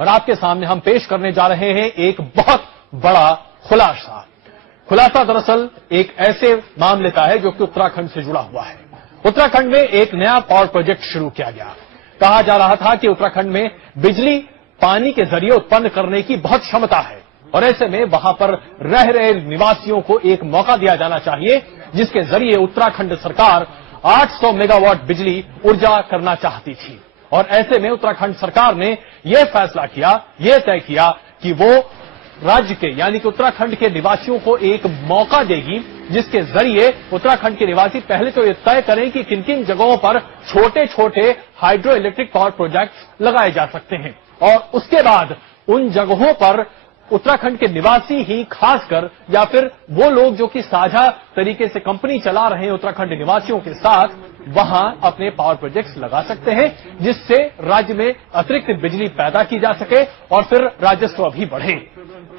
और आपके सामने हम पेश करने जा रहे हैं एक बहुत बड़ा खुलासा। खुलासा दरअसल एक ऐसे मामले का है जो कि उत्तराखंड से जुड़ा हुआ है। उत्तराखंड में एक नया पावर प्रोजेक्ट शुरू किया गया। कहा जा रहा था कि उत्तराखंड में बिजली पानी के जरिए उत्पन्न करने की बहुत क्षमता है और ऐसे में वहां पर रह रहे निवासियों को एक मौका दिया जाना चाहिए, जिसके जरिए उत्तराखंड सरकार 800 मेगावाट बिजली ऊर्जा करना चाहती थी। और ऐसे में उत्तराखंड सरकार ने यह फैसला किया, यह तय किया कि वो राज्य के यानी कि उत्तराखंड के निवासियों को एक मौका देगी, जिसके जरिए उत्तराखंड के निवासी पहले तो ये तय करें कि किन किन जगहों पर छोटे छोटे हाइड्रो इलेक्ट्रिक पावर प्रोजेक्ट्स लगाए जा सकते हैं और उसके बाद उन जगहों पर उत्तराखंड के निवासी ही खासकर या फिर वो लोग जो कि साझा तरीके से कंपनी चला रहे हैं उत्तराखंड निवासियों के साथ, वहां अपने पावर प्रोजेक्ट्स लगा सकते हैं, जिससे राज्य में अतिरिक्त बिजली पैदा की जा सके और फिर राजस्व भी बढ़े।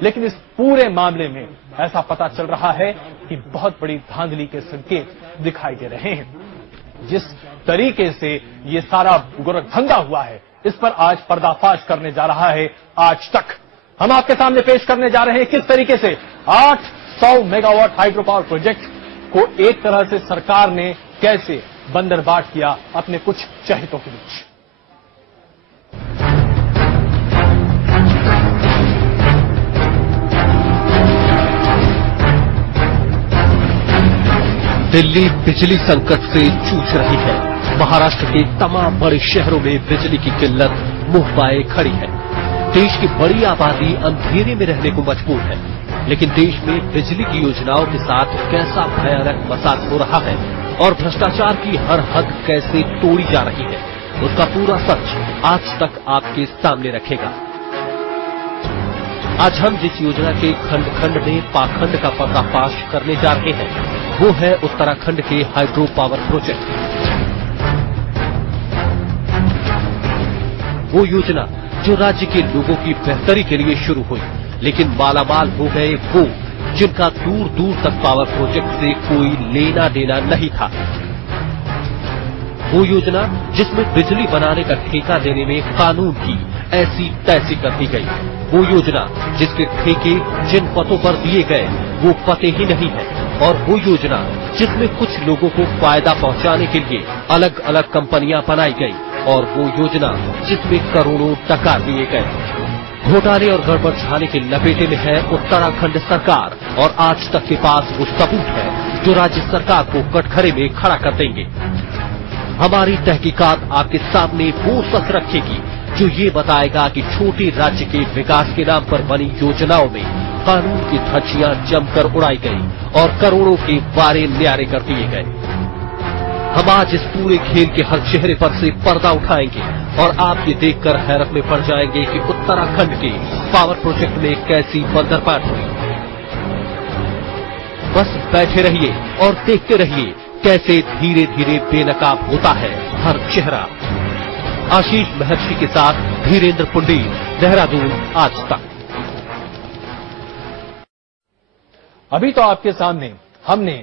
लेकिन इस पूरे मामले में ऐसा पता चल रहा है कि बहुत बड़ी धांधली के संकेत दिखाई दे रहे हैं। जिस तरीके से ये सारा गोरखधंधा हुआ है, इस पर आज पर्दाफाश करने जा रहा है आज तक। हम आपके सामने पेश करने जा रहे हैं किस तरीके से 800 मेगावाट हाइड्रो पावर प्रोजेक्ट को एक तरह से सरकार ने कैसे बंदरबाट किया अपने कुछ चहेतों के बीच। दिल्ली बिजली संकट से जूझ रही है। महाराष्ट्र के तमाम बड़े शहरों में बिजली की किल्लत मुंह पाए खड़ी है। देश की बड़ी आबादी अंधेरे में रहने को मजबूर है, लेकिन देश में बिजली की योजनाओं के साथ कैसा भयानक मजाक हो रहा है और भ्रष्टाचार की हर हद कैसे तोड़ी जा रही है, उसका पूरा सच आज तक आपके सामने रखेगा। आज हम जिस योजना के खंड खंड में पाखंड का पर्दाफाश करने जा रहे हैं, वो है उत्तराखंड के हाइड्रो पावर प्रोजेक्ट। वो योजना जो राज्य के लोगों की बेहतरी के लिए शुरू हुई, लेकिन मालामाल हो गए वो जिनका दूर दूर तक पावर प्रोजेक्ट से कोई लेना देना नहीं था। वो योजना जिसमें बिजली बनाने का ठेका देने में कानून की ऐसी तैसी कर दी गई। वो योजना जिसके ठेके जिन पतों पर दिए गए वो पते ही नहीं है, और वो योजना जिसमें कुछ लोगों को फायदा पहुंचाने के लिए अलग अलग कंपनियां बनाई गई, और वो योजना जिसमें करोड़ों टका दिए गए। घोटाले और गड़बड़ झाने के लपेटे में है उत्तराखंड सरकार, और आज तक के पास वो सबूत है जो राज्य सरकार को कटघरे में खड़ा कर देंगे। हमारी तहकीकात आपके सामने वो सच रखेगी जो ये बताएगा कि छोटे राज्य के विकास के नाम पर बनी योजनाओं में कानून की धज्जियां जमकर उड़ाई गई और करोड़ों के वारे न्यारे कर दिए गए। हम आज इस पूरे खेल के हर चेहरे पर से पर्दा उठाएंगे और आप ये देखकर हैरत में पड़ जाएंगे कि उत्तराखंड के पावर प्रोजेक्ट में कैसी बंदरबाट हुई। बस बैठे रहिए और देखते रहिए कैसे धीरे धीरे बेनकाब होता है हर चेहरा। आशीष महर्षि के साथ धीरेन्द्र पुंडीर, देहरादून, आज तक। अभी तो आपके सामने हमने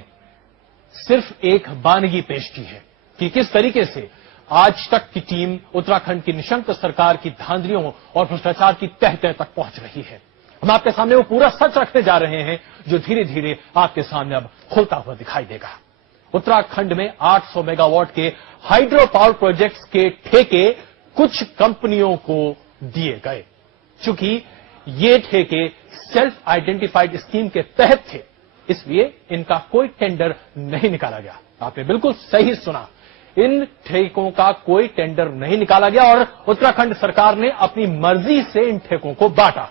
सिर्फ एक बानगी पेश की है कि किस तरीके से आज तक की टीम उत्तराखंड की निशंक सरकार की धांधलियों और भ्रष्टाचार की तह तह तक पहुंच रही है। हम आपके सामने वो पूरा सच रखने जा रहे हैं जो धीरे धीरे आपके सामने अब खुलता हुआ दिखाई देगा। उत्तराखंड में 800 मेगावाट के हाइड्रो पावर प्रोजेक्ट्स के ठेके कुछ कंपनियों को दिए गए। चूंकि ये ठेके सेल्फ आइडेंटिफाइड स्कीम के तहत थे, इसलिए इनका कोई टेंडर नहीं निकाला गया। आपने बिल्कुल सही सुना, इन ठेकों का कोई टेंडर नहीं निकाला गया और उत्तराखंड सरकार ने अपनी मर्जी से इन ठेकों को बांटा।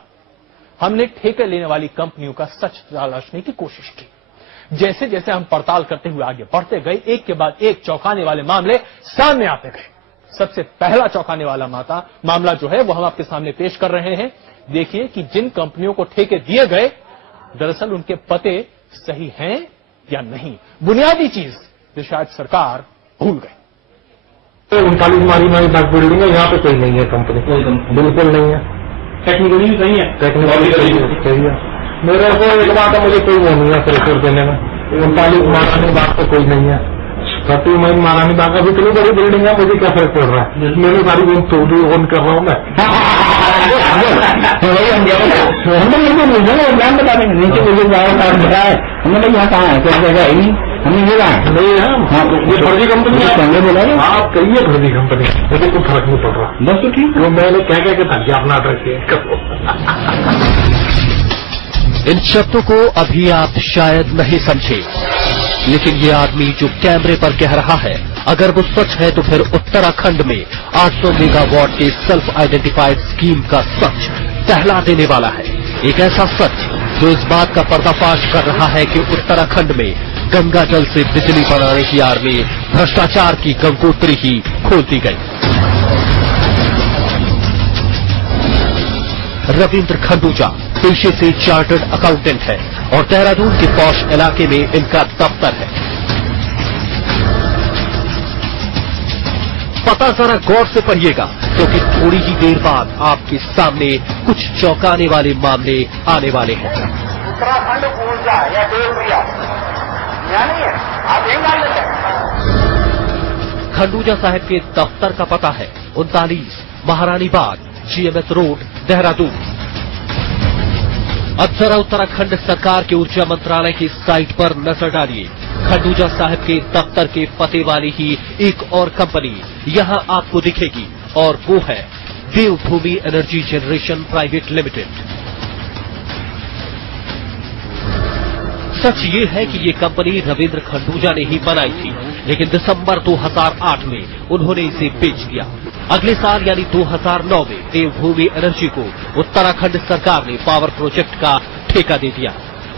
हमने ठेके लेने वाली कंपनियों का सच तलाशने की कोशिश की। जैसे जैसे हम पड़ताल करते हुए आगे बढ़ते गए, एक के बाद एक चौंकाने वाले मामले सामने आते गए। सबसे पहला चौंकाने वाला मामला जो है वो हम आपके सामने पेश कर रहे हैं। देखिए कि जिन कंपनियों को ठेके दिए गए, दरअसल उनके पते सही हैं या नहीं। बुनियादी चीज जो शायद सरकार भूल गई। 39 मारी 10 बिल्डिंग है, यहाँ पे कोई नहीं है कंपनी, बिल्कुल नहीं है। टेक्निकली सही है, टेक्निकली सही है। मेरे को एक बात है, मुझे कोई वो नहीं है फ्रेशर देने में। 39 महारानी बाग तो कोई नहीं है। 30 महारानी बाग अभी इतनी बड़ी बिल्डिंग है, मुझे क्या फर्क पड़ रहा है? मैंने सारी रूम तोड़ी ऑन कर रहा हूँ मैं। नाम बता देंगे, नीचे मुझे बताया हमने भाई यहाँ कहाँ है, कोई जगह है नहीं, हमने ये कहा नहीं है। हाँ, ये फर्जी कंपनी है, बोला आप कहिए फर्जी कंपनी, मुझे कोई फर्क नहीं पड़ रहा। बस तो ठीक, वो मैंने क्या क्या था कि अपना एड्रेस इन शब्दों को अभी आप शायद नहीं समझे, लेकिन ये आदमी जो कैमरे पर कह रहा है, अगर वो सच है तो फिर उत्तराखंड में 800 मेगावाट के सेल्फ आइडेंटिफाइड स्कीम का सच टहला देने वाला है। एक ऐसा सच जो इस बात का पर्दाफाश कर रहा है कि उत्तराखंड में गंगा जल से बिजली बनाने की आड़ में भ्रष्टाचार की गंगोत्री ही खोल दी गई। रविंद्र खंडूजा पेशे से चार्टर्ड अकाउंटेंट है और देहरादून के पौष इलाके में इनका दफ्तर है। पता जरा गौर से पढ़िएगा, क्योंकि थोड़ी ही देर बाद आपके सामने कुछ चौंकाने वाले मामले आने वाले हैं। उत्तराखंड ऊर्जा या देवप्रिया नहीं है, आप खंडूजा साहब के दफ्तर का पता है 39 महारानी बाग, GMS रोड, देहरादून। अब जरा उत्तराखंड सरकार के ऊर्जा मंत्रालय की साइट पर नजर डालिए। खंडूजा साहब के दफ्तर के पते वाली ही एक और कंपनी यहां आपको दिखेगी, और वो है देवभूमि एनर्जी जनरेशन प्राइवेट लिमिटेड। सच ये है कि ये कंपनी रविंद्र खंडूजा ने ही बनाई थी, लेकिन दिसंबर 2008 में उन्होंने इसे बेच दिया। अगले साल यानी 2009 में देवभूमि एनर्जी को उत्तराखंड सरकार ने पावर प्रोजेक्ट का ठेका दे दिया।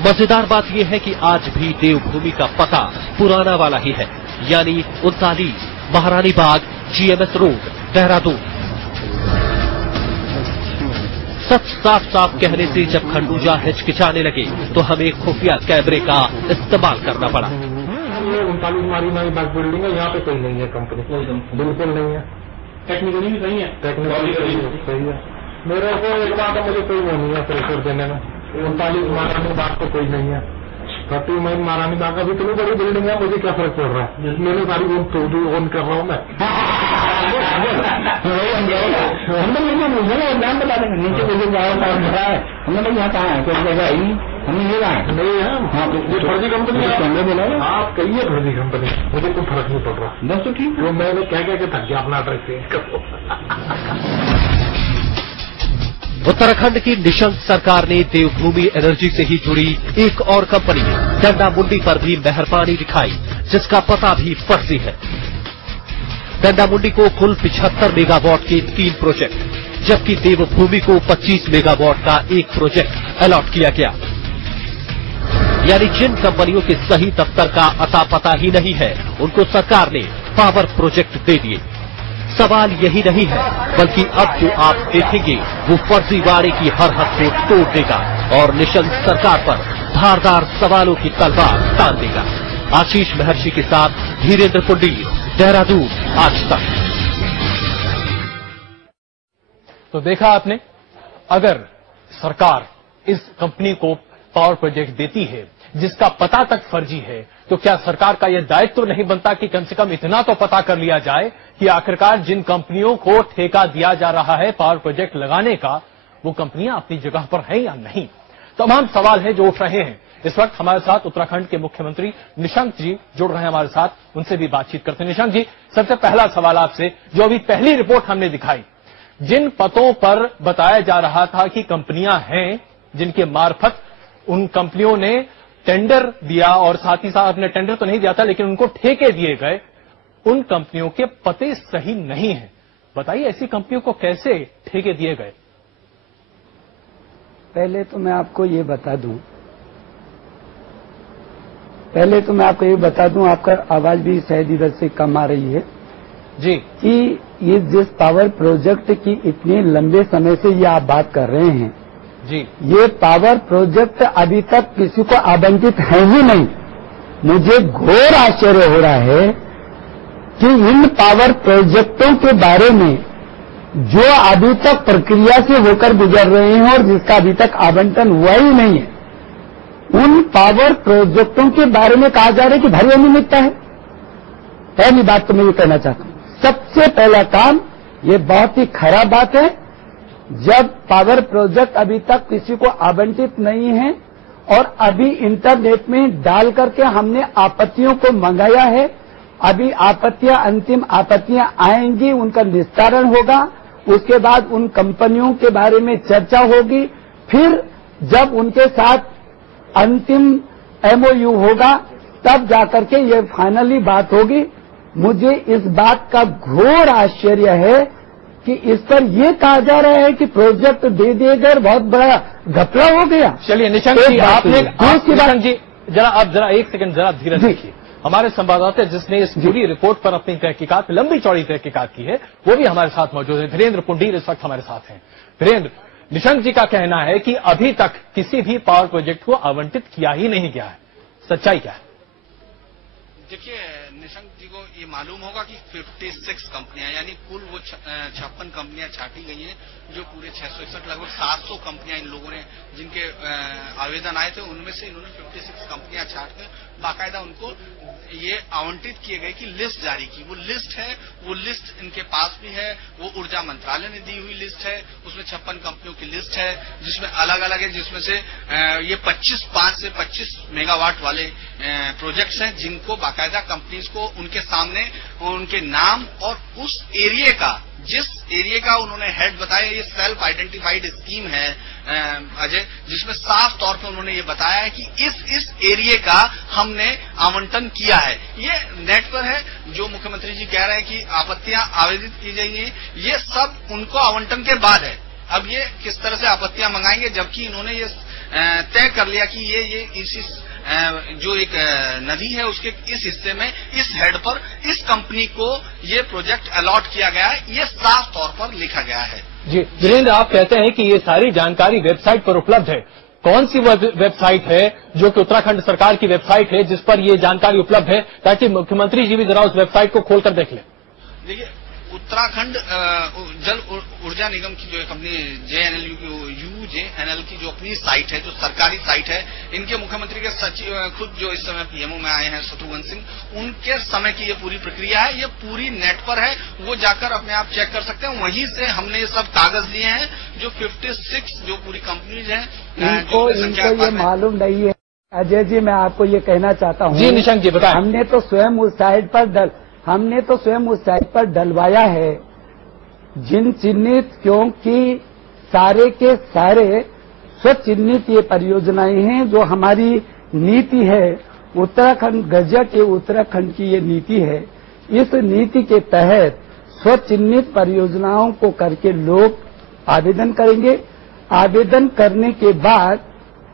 मजेदार बात यह है कि आज भी देवभूमि का पता पुराना वाला ही है, यानी 39 महारानी बाग, GMS रोड, देहरादून। सच साफ साफ कहने से जब खंडूजा हिचकिचाने लगे तो हमें खुफिया कैमरे का इस्तेमाल करना पड़ा। 39 महारानी बाग बिल्डिंग है, यहाँ पे कोई नहीं है कंपनी, बिल्कुल नहीं है। टेक्निकली भी सही है, टेक्निकली सही है। मेरे को एक बात है, मुझे कोई वो नहीं है प्रेशर देने में। 39 महारानी बाग तो कोई नहीं है, 39 महारानी बाग का भी इतनी बड़ी बिल्डिंग है, मुझे क्या फर्क पड़ रहा है, मैंने सारी ओन कर रहा हूँ मैं। नाम बता देंगे, नीचे मुझे बताया हमने भाई यहाँ कहाँ है, कोई जगह है नहीं, हमने ये कहा नहीं है। हाँ, ये फर्जी कंपनी है, बोला आप कहिए फर्जी कंपनी, मुझे कोई फर्क नहीं पड़ रहा। बस तो ठीक, वो मैंने क्या क्या था कि अपना एड्रेस उत्तराखंड की निशंक सरकार ने देवभूमि एनर्जी से ही जुड़ी एक और कंपनी डंडा मुंडी पर भी मेहरबानी दिखाई, जिसका पता भी फर्जी है। डंडा मुंडी को कुल 75 मेगावाट के 3 प्रोजेक्ट, जबकि देवभूमि को 25 मेगावाट का एक प्रोजेक्ट अलॉट किया गया। यानी जिन कंपनियों के सही दफ्तर का अता पता ही नहीं है, उनको सरकार ने पावर प्रोजेक्ट दे दिए। सवाल यही नहीं है, बल्कि अब जो आप देखेंगे वो फर्जीवाड़े की हर हद को तोड़ देगा और निशंक सरकार पर धारदार सवालों की तलवार तान देगा। आशीष महर्षि के साथ धीरेन्द्र पुंडीर, देहरादून, आज तक। तो देखा आपने, अगर सरकार इस कंपनी को पावर प्रोजेक्ट देती है जिसका पता तक फर्जी है, तो क्या सरकार का यह दायित्व तो नहीं बनता कि कम से कम इतना तो पता कर लिया जाए कि आखिरकार जिन कंपनियों को ठेका दिया जा रहा है पावर प्रोजेक्ट लगाने का, वो कंपनियां अपनी जगह पर हैं या नहीं। तमाम सवाल हैं जो उठ रहे हैं। इस वक्त हमारे साथ उत्तराखंड के मुख्यमंत्री निशंक जी जुड़ रहे हैं हमारे साथ, उनसे भी बातचीत करते हैं। निशंक जी, सबसे पहला सवाल आपसे, जो अभी पहली रिपोर्ट हमने दिखाई, जिन पतों पर बताया जा रहा था कि कंपनियां हैं जिनके मार्फत उन कंपनियों ने टेंडर दिया और साथ ही साथ अपने टेंडर तो नहीं दिया था लेकिन उनको ठेके दिए गए, उन कंपनियों के पते सही नहीं हैं। बताइए ऐसी कंपनियों को कैसे ठेके दिए गए? पहले तो मैं आपको ये बता दूं, आपका आवाज भी शायद इधर से कम आ रही है जी, कि ये जिस पावर प्रोजेक्ट की इतने लंबे समय से ये आप बात कर रहे हैं जी, ये पावर प्रोजेक्ट अभी तक किसी को आवंटित है ही नहीं। मुझे घोर आश्चर्य हो रहा है कि इन पावर प्रोजेक्टों के बारे में जो अभी तक प्रक्रिया से होकर गुजर रहे हैं और जिसका अभी तक आवंटन हुआ ही नहीं है, उन पावर प्रोजेक्टों के बारे में कहा जा रहा है कि भारी अनियमितता है। पहली बात तो मैं ये कहना चाहता हूं, सबसे पहला काम, ये बहुत ही खराब बात है जब पावर प्रोजेक्ट अभी तक किसी को आवंटित नहीं है और अभी इंटरनेट में डाल करके हमने आपत्तियों को मंगाया है। अभी आपत्तियां, अंतिम आपत्तियां आएंगी, उनका निस्तारण होगा, उसके बाद उन कंपनियों के बारे में चर्चा होगी, फिर जब उनके साथ अंतिम MOU होगा तब जाकर के ये फाइनली बात होगी। मुझे इस बात का घोर आश्चर्य है कि इस पर यह कहा जा रहा है कि प्रोजेक्ट दे दिए गए, बहुत बड़ा घपला हो गया। चलिए निशंक जी, आपने निशंक जी जरा एक सेकंड जरा धीरज रखिए। हमारे संवाददाता जिसने इस पूरी रिपोर्ट पर अपनी तहकीकात, लंबी चौड़ी तहकीकात की है, वो भी हमारे साथ मौजूद है। धीरेन्द्र पुंडीर इस वक्त हमारे साथ हैं। धीरेन्द्र, निशंक जी का कहना है कि अभी तक किसी भी पावर प्रोजेक्ट को आवंटित किया ही नहीं गया है, सच्चाई क्या है? देखिए, निशंक जी को ये मालूम होगा कि 56 कंपनियां, यानी कुल वो 56 कंपनियां छांटी गई हैं, जो पूरे 661 लगभग 700 कंपनियां इन लोगों ने जिनके आवेदन आए थे, उनमें से इन्होंने 56 कंपनियां छांट कर बाकायदा उनको ये आवंटित किए गए की लिस्ट जारी की। वो लिस्ट है, वो लिस्ट इनके पास भी है, वो ऊर्जा मंत्रालय ने दी हुई लिस्ट है। उसमें 56 कंपनियों की लिस्ट है, जिसमें अलग अलग है, जिसमें से ये 5 से 25 मेगावाट वाले प्रोजेक्ट्स हैं, जिनको बाकायदा कंपनीज को उनके सामने उनके नाम और उस एरिया का, जिस एरिया का उन्होंने हेड बताया, ये सेल्फ आइडेंटिफाइड स्कीम है अजय, जिसमें साफ तौर पे उन्होंने ये बताया है कि इस एरिया का हमने आवंटन किया है। ये नेट पर है, जो मुख्यमंत्री जी कह रहे हैं कि आपत्तियां आवेदित की जाएंगी, ये सब उनको आवंटन के बाद है। अब ये किस तरह से आपत्तियां मंगाएंगे, जबकि इन्होंने ये तय कर लिया कि ये इसी जो एक नदी है उसके इस हिस्से में, इस हेड पर इस कंपनी को ये प्रोजेक्ट अलॉट किया गया है, ये साफ तौर पर लिखा गया है। जी वीरेंद्र, आप कहते हैं कि ये सारी जानकारी वेबसाइट पर उपलब्ध है। कौन सी वेबसाइट है जो कि उत्तराखंड सरकार की वेबसाइट है जिस पर ये जानकारी उपलब्ध है, ताकि मुख्यमंत्री जी भी जरा उस वेबसाइट को खोलकर देख लें? देखिए, उत्तराखंड जल ऊर्जा निगम की जो कंपनी UJNL की जो अपनी साइट है, जो सरकारी साइट है, इनके मुख्यमंत्री के सचिव खुद जो इस समय PMO में आए हैं शत्रुघ्न सिंह, उनके समय की ये पूरी प्रक्रिया है, ये पूरी नेट पर है, वो जाकर अपने आप चेक कर सकते हैं। वहीं से हमने ये सब कागज लिए हैं, जो 56 जो पूरी कंपनीज हैं, इनको ये मालूम नहीं है। अजय जी, मैं आपको ये कहना चाहता हूँ। जी निशंक जी बताएं। हमने तो स्वयं उस साइट पर डलवाया है, जिन चिन्हित, क्योंकि सारे के सारे स्वचिन्हित ये परियोजनाएं हैं, जो हमारी नीति है, उत्तराखंड गजट ये उत्तराखंड की ये नीति है। इस नीति के तहत स्वचिन्हित परियोजनाओं को करके लोग आवेदन करेंगे। आवेदन करने के बाद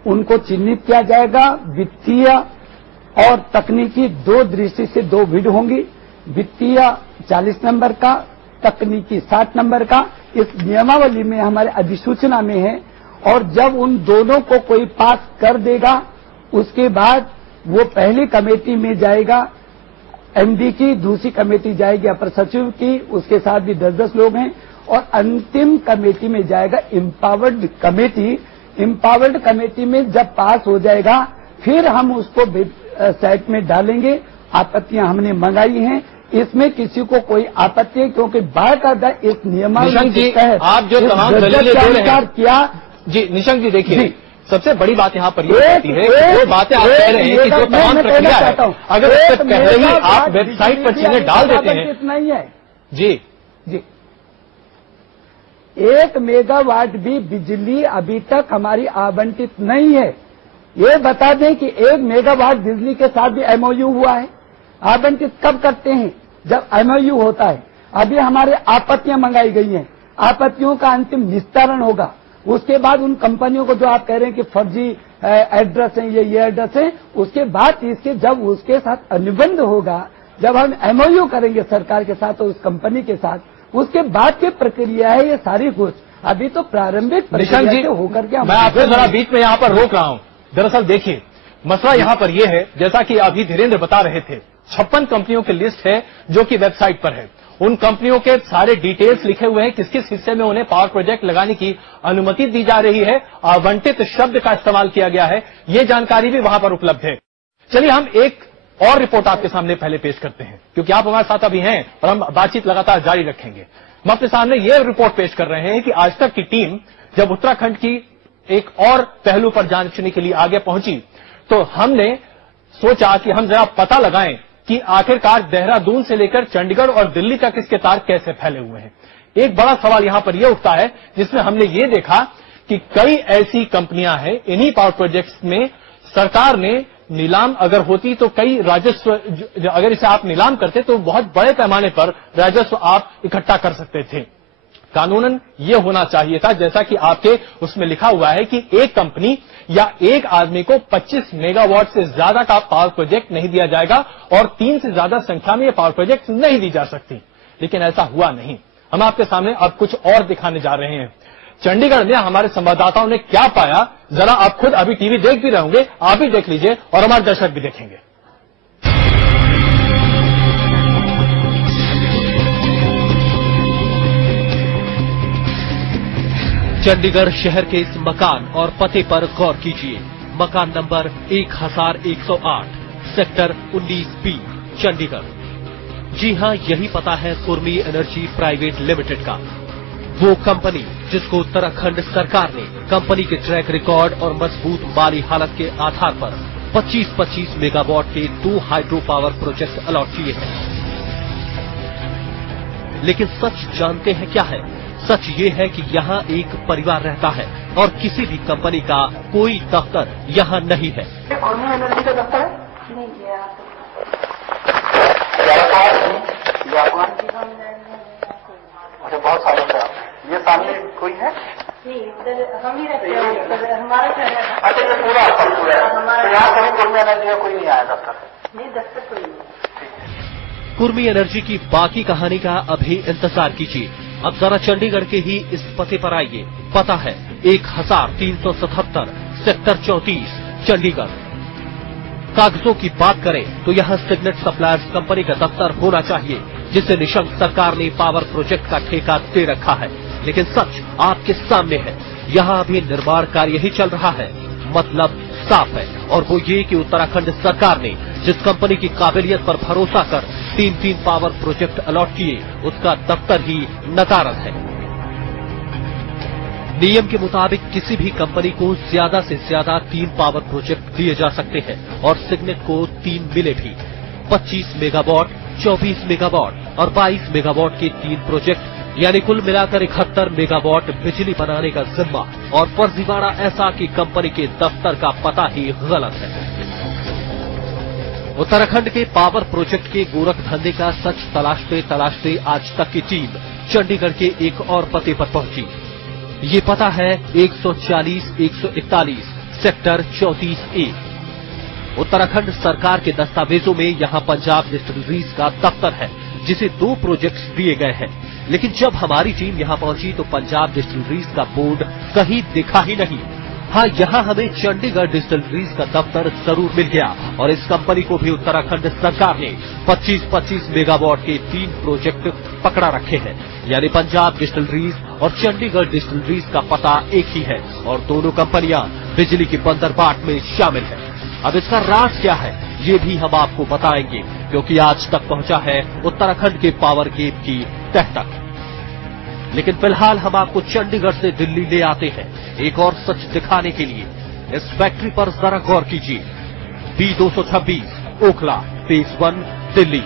उनको चिन्हित किया जाएगा। वित्तीय और तकनीकी दो दृष्टि से दो विध होंगी। वित्तीय 40 नंबर का, तकनीकी 60 नंबर का। इस नियमावली में, हमारे अधिसूचना में है। और जब उन दोनों को कोई पास कर देगा, उसके बाद वो पहली कमेटी में जाएगा MD की, दूसरी कमेटी जाएगी अपर सचिव की, उसके साथ भी 10-10 लोग हैं, और अंतिम कमेटी में जाएगा एम्पावर्ड कमेटी। एम्पावर्ड कमेटी में जब पास हो जाएगा, फिर हम उसको साइट में डालेंगे। आपत्तियां हमने मंगाई हैं, इसमें किसी को कोई आपत्ति है, क्योंकि बाकायदा इस नियमावली के तहत आप जो तमाम दलीलें दे रहे हैं किया। जी निशंक जी, देखिए सबसे बड़ी बात यहाँ पर ये होती है कि जो बातें आप कह रहे हैं कि जो तमाम प्रक्रिया है, अगर उससे पहले ही आप वेबसाइट पर चीजें डाल देते हैं। नहीं है जी 1 मेगावाट भी बिजली अभी तक हमारी आवंटित नहीं है। ये बता दें कि 1 मेगावाट बिजली के साथ भी MOU हुआ है। आवंटित कब करते हैं? जब MOU होता है। अभी हमारे आपत्तियां मंगाई गई हैं, आपत्तियों का अंतिम निस्तारण होगा। उसके बाद उन कंपनियों को, जो आप कह रहे हैं कि फर्जी एड्रेस है, ये एड्रेस है, उसके बाद इसके जब उसके साथ अनुबंध होगा, जब हम MOU करेंगे सरकार के साथ और उस कंपनी के साथ, उसके बाद की प्रक्रिया है ये सारी कुछ। अभी तो प्रारंभिक निशंक जी होकर के मैं आपको जरा बीच में यहाँ पर रोक रहा हूँ। दरअसल देखिए, मसला यहाँ पर यह है, जैसा कि अभी धीरेन्द्र बता रहे थे, 56 कंपनियों की लिस्ट है जो कि वेबसाइट पर है। उन कंपनियों के सारे डिटेल्स लिखे हुए हैं, किस किस हिस्से में उन्हें पावर प्रोजेक्ट लगाने की अनुमति दी जा रही है। आवंटित शब्द का इस्तेमाल किया गया है, ये जानकारी भी वहां पर उपलब्ध है। चलिए हम एक और रिपोर्ट आपके सामने पहले पेश करते हैं, क्योंकि आप हमारे साथ अभी हैं और हम बातचीत लगातार जारी रखेंगे। हम अपने सामने ये रिपोर्ट पेश कर रहे हैं कि आज तक की टीम जब उत्तराखंड की एक और पहलू पर जांचने के लिए आगे पहुंची तो हमने सोचा कि हम जरा पता लगाएं कि आखिरकार देहरादून से लेकर चंडीगढ़ और दिल्ली तक इसके तार कैसे फैले हुए हैं। एक बड़ा सवाल यहां पर यह उठता है जिसमें हमने ये देखा कि कई ऐसी कंपनियां हैं, इन्हीं पावर प्रोजेक्ट्स में सरकार ने नीलाम अगर होती तो कई राजस्व, अगर इसे आप नीलाम करते तो बहुत बड़े पैमाने पर राजस्व आप इकट्ठा कर सकते थे। कानूनन ये होना चाहिए था जैसा कि आपके उसमें लिखा हुआ है कि एक कंपनी या एक आदमी को 25 मेगावाट से ज्यादा का पावर प्रोजेक्ट नहीं दिया जाएगा और 3 से ज्यादा संख्या में ये पावर प्रोजेक्ट नहीं दी जा सकती, लेकिन ऐसा हुआ नहीं। हम आपके सामने अब कुछ और दिखाने जा रहे हैं। चंडीगढ़ में हमारे संवाददाताओं ने क्या पाया, जरा आप खुद अभी टीवी देख भी रहे होंगे, आप भी देख लीजिए और हमारे दर्शक भी देखेंगे। चंडीगढ़ शहर के इस मकान और पते पर गौर कीजिए। मकान नंबर 1108, सेक्टर 19B, चंडीगढ़। जी हां, यही पता है कुर्मी एनर्जी प्राइवेट लिमिटेड का। वो कंपनी जिसको उत्तराखंड सरकार ने कंपनी के ट्रैक रिकॉर्ड और मजबूत माली हालत के आधार पर 25-25 मेगावाट के 2 हाइड्रो पावर प्रोजेक्ट अलॉट किए हैं। लेकिन सच जानते हैं क्या है? सच ये है कि यहाँ एक परिवार रहता है और किसी भी कंपनी का कोई दफ्तर यहाँ नहीं है। कुर्मी एनर्जी का दफ्तर है? नहीं, अच्छा, बहुत सालों से ये सामने कोई है? नहीं, उधर हम ही रहते हैं, हमारा घर है। अच्छा, ये पूरा आपका पूरा है? तो यहाँ कभी कुर्मी एनर्जी का कोई नहीं आया दफ्तर? नहीं, दफ्तर कोई नहीं। कुर्मी एनर्जी की बाकी कहानी का अभी इंतजार कीजिए। अब जरा चंडीगढ़ के ही इस पते पर आइए। पता है 1377, सेक्टर 34, चंडीगढ़। कागजों की बात करें तो यहाँ सिग्नेट सप्लायर्स कंपनी का दफ्तर होना चाहिए जिसे निशंक सरकार ने पावर प्रोजेक्ट का ठेका दे रखा है। लेकिन सच आपके सामने है, यहाँ अभी निर्माण कार्य ही चल रहा है। मतलब साफ है, और वो ये कि उत्तराखंड सरकार ने जिस कंपनी की काबिलियत पर भरोसा कर 3 पावर प्रोजेक्ट अलॉट किए उसका दफ्तर ही नकारत है। नियम के मुताबिक किसी भी कंपनी को ज्यादा से ज्यादा 3 पावर प्रोजेक्ट दिए जा सकते हैं और सिग्नेट को 3 मिले भी। 25 मेगावाट, 24 मेगावाट और 22 मेगावाट के 3 प्रोजेक्ट यानी कुल मिलाकर 71 मेगावाट बिजली बनाने का जिम्मा, और फर्जीवाड़ा ऐसा कि कंपनी के दफ्तर का पता ही गलत है। उत्तराखंड के पावर प्रोजेक्ट के गोरख धंधे का सच तलाशते तलाशते आज तक की टीम चंडीगढ़ के एक और पते पर पहुंची। ये पता है 140-141, सेक्टर 34A। उत्तराखंड सरकार के दस्तावेजों में यहाँ पंजाब डिस्टिलरीज का दफ्तर है जिसे 2 प्रोजेक्ट्स दिए गए हैं। लेकिन जब हमारी टीम यहाँ पहुंची तो पंजाब डिस्टिलरीज का बोर्ड कहीं दिखा ही नहीं। हाँ, यहाँ हमें चंडीगढ़ डिस्टिलरीज का दफ्तर जरूर मिल गया और इस कंपनी को भी उत्तराखंड सरकार ने 25-25 मेगावाट के 3 प्रोजेक्ट पकड़ा रखे हैं। यानी पंजाब डिस्टिलरीज और चंडीगढ़ डिस्टिलरीज का पता एक ही है और दोनों कंपनियां बिजली की बंदरबाट में शामिल हैं। अब इसका राज क्या है ये भी हम आपको बताएंगे, क्योंकि आज तक पहुंचा है उत्तराखंड के पावर गेट की तह तक। लेकिन फिलहाल हम आपको चंडीगढ़ से दिल्ली ले आते हैं एक और सच दिखाने के लिए। इस फैक्ट्री पर जरा गौर कीजिए। B226, Okhla, phase 1, Delhi.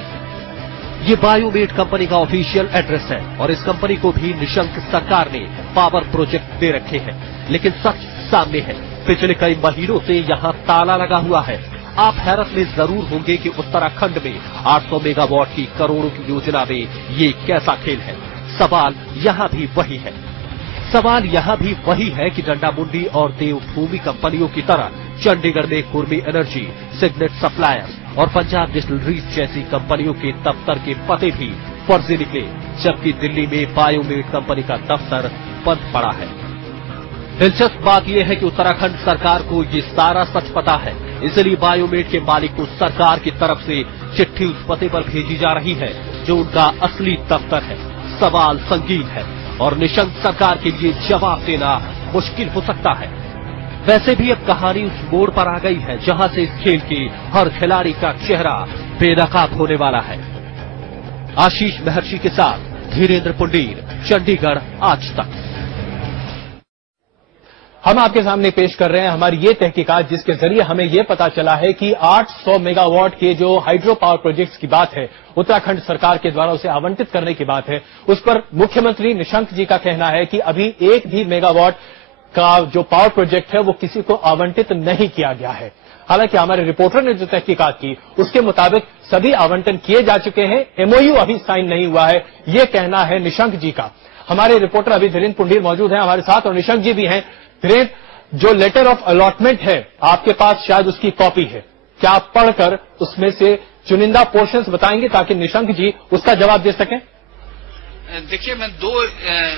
ये बायोमेट कंपनी का ऑफिशियल एड्रेस है और इस कंपनी को भी निशंक सरकार ने पावर प्रोजेक्ट दे रखे हैं। लेकिन सच सामने है, पिछले कई महीनों से यहाँ ताला लगा हुआ है। आप हैरत में जरूर होंगे कि उत्तराखंड में 800 मेगावाट की करोड़ों की योजना में ये कैसा खेल है। सवाल यहाँ भी वही है। सवाल यहाँ भी वही है कि डंडामुंडी और देवभूमि कंपनियों की तरह चंडीगढ़ में कुर्मी एनर्जी, सिग्नेट सप्लायर्स और पंजाब डिस्टिलरीज जैसी कंपनियों के दफ्तर के पते भी फर्जी निकले, जबकि दिल्ली में बायोमेट कंपनी का दफ्तर बंद पड़ा है। दिलचस्प बात यह है कि उत्तराखंड सरकार को ये सारा सच पता है, इसलिए बायोमेट के मालिक को सरकार की तरफ से चिट्ठी उस पते पर भेजी जा रही है जो उनका असली दफ्तर है। सवाल संगीन है और निशंक सरकार के लिए जवाब देना मुश्किल हो सकता है। वैसे भी अब कहानी उस मोड़ पर आ गई है जहां से इस खेल के हर खिलाड़ी का चेहरा बेनकाब होने वाला है। आशीष महर्षि के साथ धीरेन्द्र पुंडीर, चंडीगढ़, आज तक। हम आपके सामने पेश कर रहे हैं हमारी ये तहकीकात, जिसके जरिए हमें यह पता चला है कि 800 मेगावाट के जो हाइड्रो पावर प्रोजेक्ट्स की बात है, उत्तराखंड सरकार के द्वारा उसे आवंटित करने की बात है, उस पर मुख्यमंत्री निशंक जी का कहना है कि अभी एक भी मेगावाट का जो पावर प्रोजेक्ट है वो किसी को आवंटित नहीं किया गया है। हालांकि हमारे रिपोर्टर ने जो तहकीकात की उसके मुताबिक सभी आवंटन किए जा चुके हैं, एमओयू अभी साइन नहीं हुआ है, ये कहना है निशंक जी का। हमारे रिपोर्टर अभी धीरेन्द्र पुंडीर मौजूद हैं हमारे साथ और निशंक जी भी हैं। धीरेन्द्र, जो लेटर ऑफ अलॉटमेंट है आपके पास, शायद उसकी कॉपी है, क्या आप पढ़कर उसमें से चुनिंदा पोर्शंस बताएंगे ताकि निशंक जी उसका जवाब दे सकें? देखिए, मैं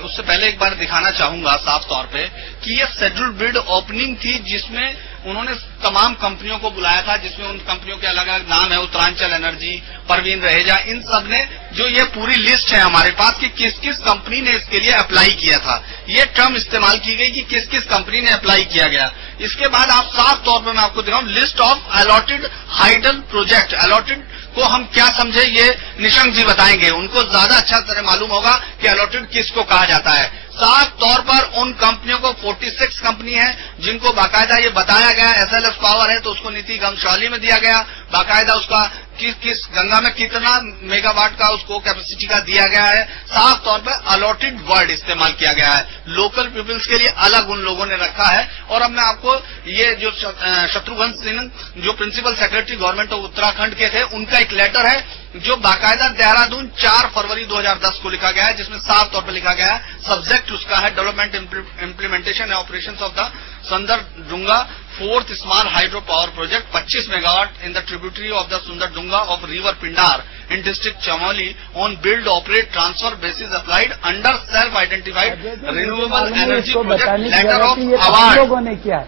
उससे पहले एक बार दिखाना चाहूंगा साफ तौर पे कि ये शेड्यूल्ड बिड ओपनिंग थी, जिसमें उन्होंने तमाम कंपनियों को बुलाया था, जिसमें उन कंपनियों के अलग अलग नाम है, उत्तरांचल एनर्जी, परवीन रहेजा, इन सब ने जो ये पूरी लिस्ट है हमारे पास कि किस किस कंपनी ने इसके लिए अप्लाई किया था, ये टर्म इस्तेमाल की गई कि किस किस कंपनी ने अप्लाई किया गया। इसके बाद आप साफ तौर पर मैं आपको दिखाऊं, list of allotted hydel project. Allotted को हम क्या समझे ये निशंक जी बताएंगे, उनको ज्यादा अच्छा तरह मालूम होगा कि अलॉटेड किसको कहा जाता है। साफ तौर पर उन कंपनियों को 46 कंपनी है जिनको बाकायदा ये बताया गया, एसएलएफ पावर है तो उसको नीति गमशौली में दिया गया, बाकायदा उसका किस गंगा में कितना मेगावाट का उसको कैपेसिटी का दिया गया है। साफ तौर पर अलॉटेड वर्ड इस्तेमाल किया गया है, लोकल पीपल्स के लिए अलग उन लोगों ने रखा है। और अब मैं आपको ये जो शत्रुघ्न सिंह जो principal secretary government of Uttarakhand के थे, उनका एक लेटर है जो बाकायदा देहरादून 4 फरवरी 2010 को लिखा गया है, जिसमें साफ तौर पर लिखा गया है, सब्जेक्ट उसका है development implementation and operations of the Sundardunga 4th small hydro power project 25 megawatt in the tributary of the Sundardunga of river Pindar in district Chamoli on build operate transfer basis applied under self identified renewable energy project. Letter of award, लोगों ने किया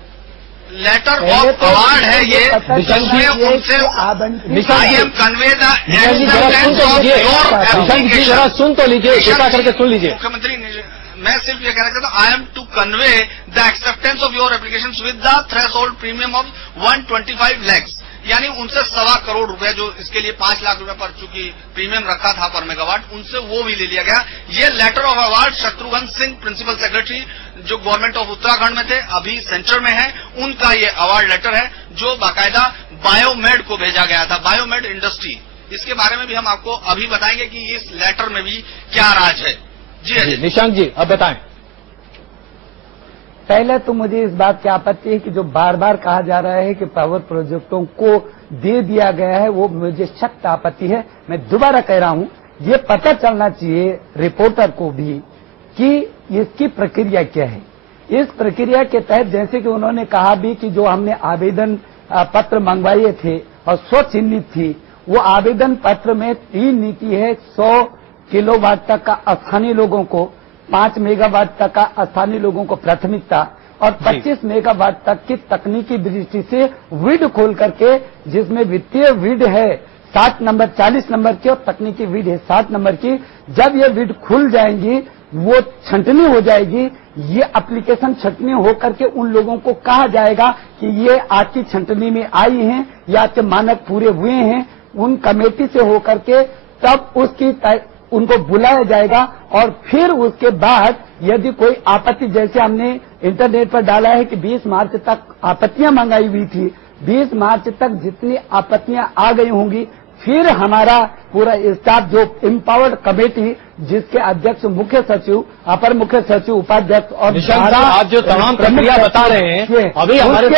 letter of award है ये, जिसमें उनसे I am convey जरा सुन तो लीजिए, कृपा करके सुन लीजिए। मुख्यमंत्री, मैं सिर्फ ये कहना चाहता हूँ, I am to convey the acceptance of your application with the threshold premium of 125 lakhs, यानी उनसे 1.25 करोड़ रुपए जो इसके लिए 5 लाख रुपए पर चूंकि प्रीमियम रखा था पर मेगावाट, उनसे वो भी ले लिया गया। ये letter of award Shatrughan Singh principal secretary जो गवर्नमेंट ऑफ उत्तराखंड में थे, अभी सेंटर में है, उनका ये अवार्ड लेटर है जो बाकायदा बायोमेड को भेजा गया था, बायोमेड इंडस्ट्री। इसके बारे में भी हम आपको अभी बताएंगे कि इस लेटर में भी क्या राज है। जी निशंक जी, अब बताएं। पहले तो मुझे इस बात की आपत्ति है कि जो बार बार कहा जा रहा है कि पावर प्रोजेक्टों को दे दिया गया है, वो मुझे सख्त आपत्ति है। मैं दोबारा कह रहा हूं, ये पता चलना चाहिए रिपोर्टर को भी कि इसकी प्रक्रिया क्या है। इस प्रक्रिया के तहत जैसे कि उन्होंने कहा भी कि जो हमने आवेदन पत्र मंगवाए थे और स्वचिन्हित थी, वो आवेदन पत्र में 3 नीति है, 100 किलोवाट तक का स्थानीय लोगों को, 5 मेगावाट तक का स्थानीय लोगों को प्राथमिकता और 25 मेगावाट तक की तकनीकी दृष्टि से विड खोल करके, जिसमें वित्तीय विड है 60 नंबर 40 नंबर की और तकनीकी विड है 60 नंबर की। जब ये विड खुल जाएंगी, वो छंटनी हो जाएगी, ये एप्लीकेशन छंटनी होकर के उन लोगों को कहा जाएगा कि ये आपकी छंटनी में आई हैं या आपके मानक पूरे हुए हैं। उन कमेटी से होकर के तब उनको बुलाया जाएगा और फिर उसके बाद यदि कोई आपत्ति, जैसे हमने इंटरनेट पर डाला है कि 20 मार्च तक आपत्तियां मंगाई हुई थी, 20 मार्च तक जितनी आपत्तियां आ गई होंगी, फिर हमारा पूरा स्टाफ जो एम्पावर्ड कमेटी जिसके अध्यक्ष मुख्य सचिव, अपर मुख्य सचिव, उपाध्यक्ष और आप जो तमाम प्रक्रिया बता रहे हैं अभी हमारे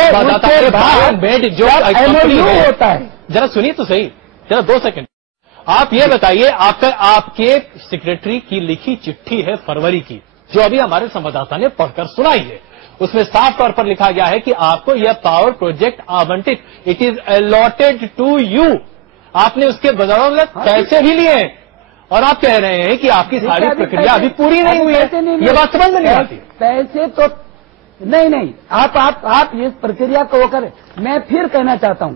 बेड जो होता है, जरा सुनिए तो सही, जरा 2 सेकंड। आप ये बताइए, आपके सेक्रेटरी की लिखी चिट्ठी है फरवरी की, जो अभी हमारे संवाददाता ने पढ़कर सुनाई है। उसमें साफ तौर पर लिखा गया है कि आपको यह पावर प्रोजेक्ट आवंटित, it is allotted to you. आपने उसके बदौलत पैसे भी लिए और आप कह रहे हैं कि आपकी सारी प्रक्रिया अभी पूरी नहीं हुई है। ये बात समझ में नहीं आती। पैसे तो नहीं, आप इस प्रक्रिया को होकर, मैं फिर कहना चाहता हूं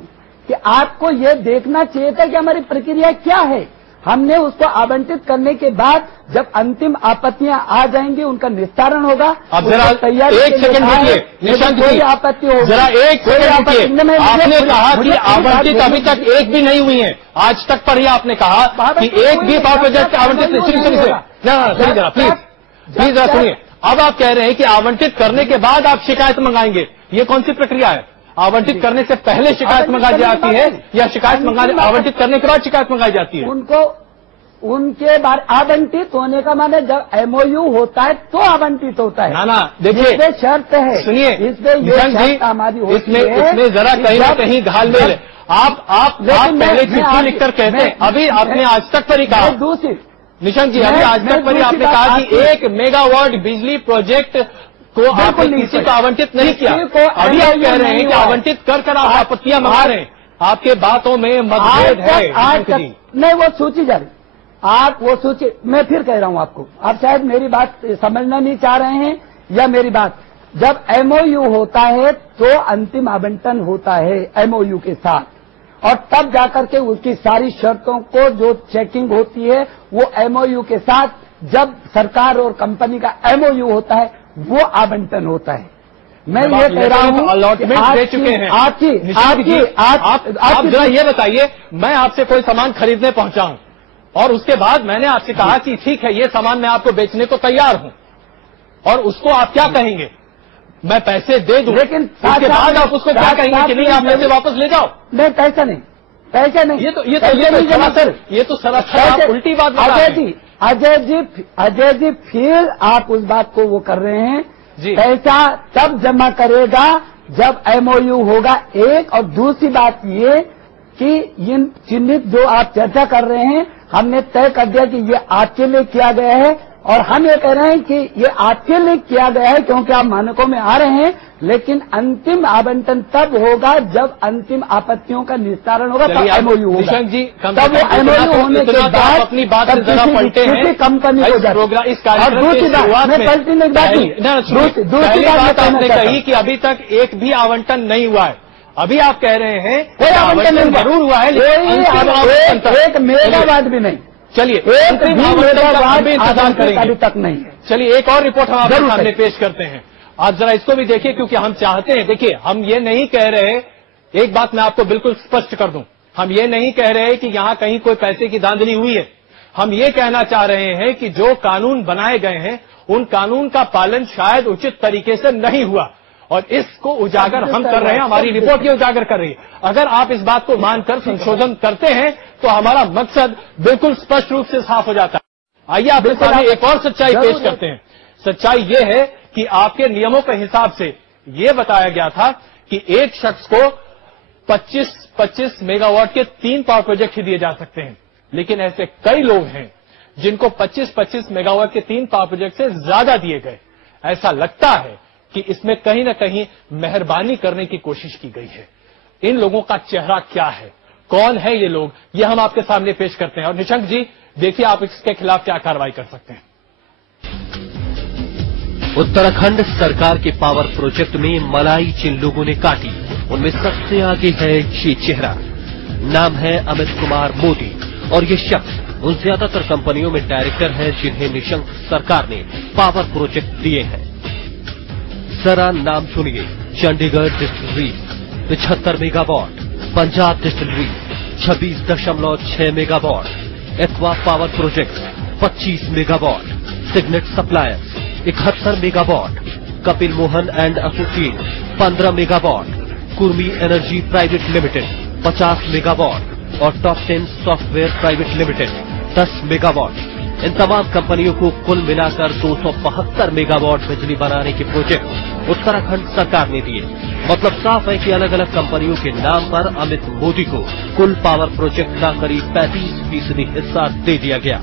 कि आपको यह देखना चाहिए था कि हमारी प्रक्रिया क्या है। हमने उसको आवंटित करने के बाद जब अंतिम आपत्तियां आ जाएंगी, उनका निस्तारण होगा। अब जरा तैयारी, एक सेकंड रुकिए निशंक जी, आपत्ति होगी, जरा एक सेकंड रुकिए। आपने कहा कि आवंटित अभी तक एक भी नहीं हुई है, आज तक पर ही आपने कहा कि एक भी पावर प्रोजेक्ट आवंटित। सुनिए जरा प्लीज जरा सुनिए। अब आप कह रहे हैं कि आवंटित करने के बाद आप शिकायत मंगाएंगे, ये कौन सी प्रक्रिया है? आवंटित करने से पहले शिकायत मंगाई जाती है या शिकायत आवंटित करने के बाद शिकायत मंगाई जाती है? उनको उनके बारे आवंटित होने का माने जब एमओयू होता है तो आवंटित होता है। ना देखिए शर्त है, सुनिए इसमें जरा कहीं ना कहीं घालमेल है। आप पहले चिट्ठी लिखकर कहते हैं, अभी आपने आज तक पर ही कहा, दूसरी निशंक जी अभी आज तक पर ही आपने कहा कि 1 मेगावाट बिजली प्रोजेक्ट को आपने किसी को आवंटित नहीं किया। अभी आप कह रहे हैं कि आवंटित कर आप आपत्तियां मंगा रहे हैं। आपके बातों में मतभेद है। आज तक नहीं वो सूची जारी, आप वो सूची, मैं फिर कह रहा हूं आपको, आप शायद मेरी बात समझना नहीं चाह रहे हैं या मेरी बात, जब एमओयू होता है तो अंतिम आवंटन होता है एमओयू के साथ, और तब जाकर के उसकी सारी शर्तों को जो चेकिंग होती है वो एमओयू के साथ, जब सरकार और कंपनी का एमओयू होता है वो आवंटन होता है। मैं ये कह रहा हूं अलॉटमेंट दे चुके हैं आप जरा ये बताइए, मैं आपसे कोई सामान खरीदने पहुंचा हूं और उसके बाद मैंने आपसे कहा कि ठीक है ये सामान मैं आपको बेचने को तैयार हूं, और उसको आप क्या कहेंगे? मैं पैसे दे दूं, लेकिन उसके बाद आप उसको क्या कहेंगे कि नहीं आप पैसे वापस ले जाओ? नहीं पैसा नहीं, पैसा नहीं, ये तो सरासर उल्टी बात बता रहे हैं। अजय जी फिर आप उस बात को वो कर रहे हैं जी। पैसा तब जमा करेगा जब एमओयू होगा, एक, और दूसरी बात ये कि इन चिन्हित जो आप चर्चा कर रहे हैं हमने तय कर दिया कि ये आपके लिए किया गया है, और हम ये कह रहे हैं कि ये आपके लिए किया गया है क्योंकि आप मानकों में आ रहे हैं, लेकिन अंतिम आवंटन तब होगा जब अंतिम आपत्तियों का निस्तारण होगा, तब एमओयू होगा। जी तब वो एमओयू होने के बाद अपनी बात से जरा पलटे हैं कंपनी को प्रोग्राम इस कार्यक्रम दूसरी बात आपने कही कि अभी तक एक भी आवंटन नहीं हुआ है। अभी आप कह रहे हैं कोई आवंटन जरूर हुआ है, एक मेगावाट भी नहीं। चलिए इंतजार करेंगे, अभी तक नहीं है। चलिए एक और रिपोर्ट हम आपके सामने पेश करते हैं, आप जरा इसको भी देखिए, क्योंकि हम चाहते हैं, देखिए हम ये नहीं कह रहे, एक बात मैं आपको बिल्कुल स्पष्ट कर दूं, हम ये नहीं कह रहे कि यहां कहीं कोई पैसे की धांधली हुई है। हम ये कहना चाह रहे हैं कि जो कानून बनाए गए हैं उन कानून का पालन शायद उचित तरीके से नहीं हुआ, और इसको उजागर हम कर रहे हैं, हमारी रिपोर्ट ये उजागर कर रही है। अगर आप इस बात को मानकर संशोधन करते हैं तो हमारा मकसद बिल्कुल स्पष्ट रूप से साफ हो जाता है। आइए आपके सामने एक और सच्चाई पेश करते हैं। सच्चाई ये है कि आपके नियमों के हिसाब से ये बताया गया था कि एक शख्स को 25 मेगावाट के 3 पावर प्रोजेक्ट ही दिए जा सकते हैं, लेकिन ऐसे कई लोग हैं जिनको 25 मेगावाट के 3 पावर प्रोजेक्ट से ज्यादा दिए गए। ऐसा लगता है कि इसमें कहीं ना कहीं मेहरबानी करने की कोशिश की गई है। इन लोगों का चेहरा क्या है, कौन है ये लोग, ये हम आपके सामने पेश करते हैं। और निशंक जी देखिए आप इसके खिलाफ क्या कार्रवाई कर सकते हैं। उत्तराखंड सरकार के पावर प्रोजेक्ट में मलाई जिन लोगों ने काटी उनमें सबसे आगे है ये चेहरा। नाम है अमित कुमार मोदी, और ये शख्स उन ज्यादातर कंपनियों में डायरेक्टर है जिन्हें निशंक सरकार ने पावर प्रोजेक्ट दिए हैं। जरा नाम सुनिए, Chandigarh distilleries 75 megawatt, Punjab distilleries 26.6 megawatt, aqua power project 25 megawatt, signet suppliers 71 megawatt, Kapil Mohan and associate 15 megawatt, Kurmi energy private limited 50 megawatt और top 10 software private limited 10 megawatt. इन तमाम कंपनियों को कुल मिलाकर 272 मेगावाट बिजली बनाने के प्रोजेक्ट उत्तराखंड सरकार ने दिए। मतलब साफ है कि अलग अलग कंपनियों के नाम पर अमित मोदी को कुल पावर प्रोजेक्ट का करीब 35% हिस्सा दे दिया गया।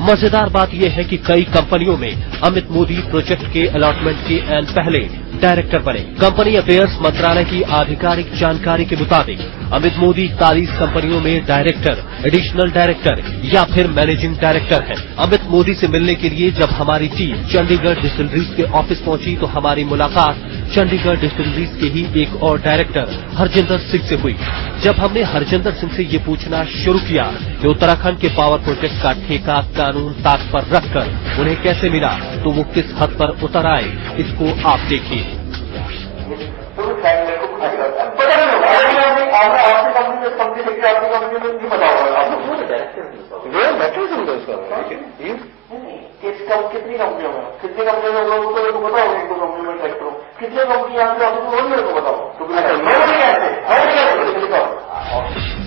मजेदार बात यह है कि कई कंपनियों में अमित मोदी प्रोजेक्ट के अलॉटमेंट के एन पहले डायरेक्टर बने। कंपनी अफेयर्स मंत्रालय की आधिकारिक जानकारी के मुताबिक अमित मोदी 40 कंपनियों में डायरेक्टर, एडिशनल डायरेक्टर या फिर मैनेजिंग डायरेक्टर हैं। अमित मोदी से मिलने के लिए जब हमारी टीम चंडीगढ़ डिस्टिलरीज के ऑफिस पहुंची तो हमारी मुलाकात चंडीगढ़ डिस्टिलरीज के ही एक और डायरेक्टर हरजिंदर सिंह से हुई। जब हमने हरजिंदर सिंह से ये पूछना शुरू किया कि उत्तराखंड के पावर प्रोजेक्ट का ठेका कानून ताक पर रखकर उन्हें कैसे मिला, तो वो किस हद पर उतर आए, इसको आप देखिए। कितनी कंपनियों में लोगों को पता होगा, एक दो कंपनी में ट्रैक्टर हो, कितने कंपनी यहाँ पे ऑफिस वो मेरे को बताओ।